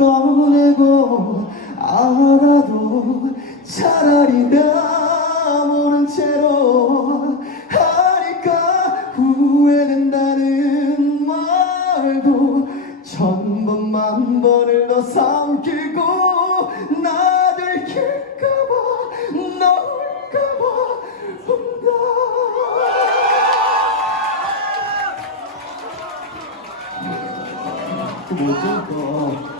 꺼내고 알아도 차라리 나 모른 채로 하니까 후회된다는 말도 천번 만 번을 더 삼키고 나 들킬까봐 너울까봐 운다 또 뭐지 또 울어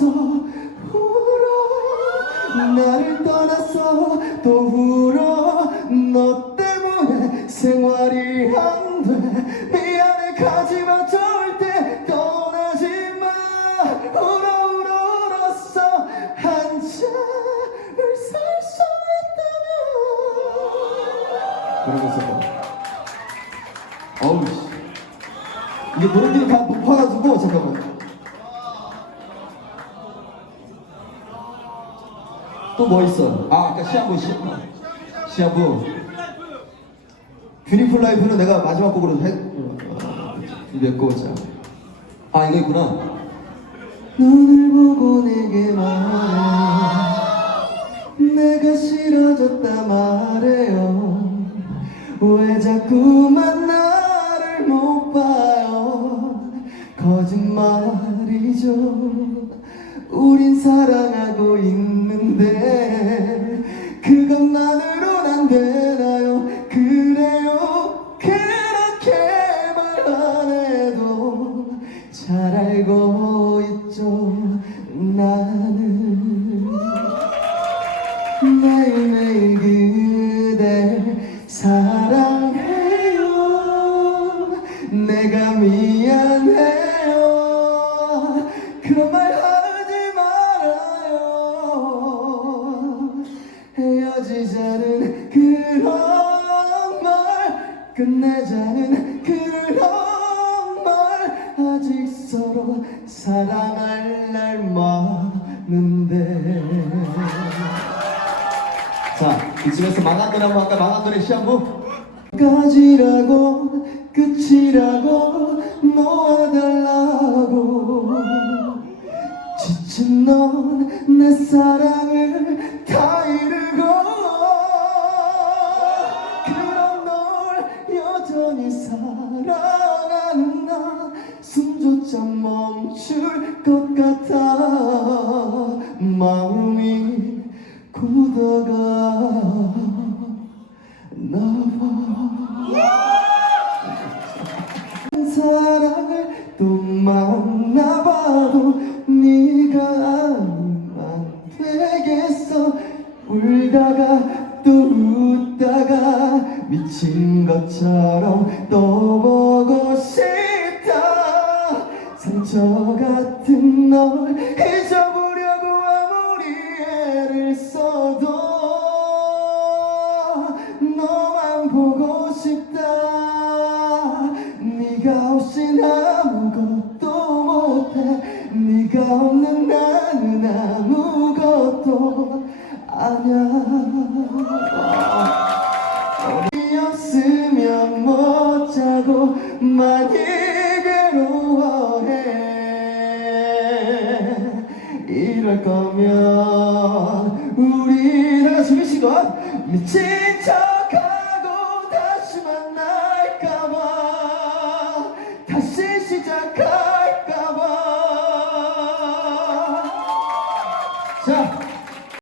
미웠어 울어 나를 떠났어 또 울어 너 때문에 생활이 안 돼 미안해 가지마 절대 떠나지 마. 울어 울어 울었어. 한참을 살 수 있다면. 그러면서 어우 씨. 이게 노래들이 다 높아가지고 잠깐만 또 뭐 있어? 아 아까 시아부 시아부 시아부. 뷰티풀 라이프는 내가 마지막 곡으로 해. 준비했고 자. 아 이거 있구나. 눈을 보고 내게 말해. 내가 싫어졌다 말해요. 왜 자꾸만 나를 못 봐요? 거짓말이죠. 우린 사랑하고 있는 데 그것만으론 안 되나요? 그래요? 그렇게 말 안 해도 잘 알고 있죠 나는. 매일매일 그댈 사랑해요. 내가 미안해요. 그런 헤어지자는 그런 말 끝내자는 그런 말. 아직 서로 사랑할 날 많은데. 자, 이쯤에서 망한 노래 한번 할까? 망한 노래 시한부 까지라고 끝이라고 놓아달라고. 지친 넌 내 사랑을 사랑하는 나 숨조차 멈출 것 같아. 마음이 굳어가 나봐 사랑을 또 만나봐도 네가 아니면 되겠어. 울다가 것처럼 또 보고 싶다. 상처 같은 널 잊어보려고 아무리 애를 써도 너만 보고 싶다. 네가 없인 아무것도 못해. 네가 없는 나는 아무것도 아냐 많이 괴로워해. 이럴 거면 우리 다 같이 미치건 미친 척하고 다시 만날까봐. 다시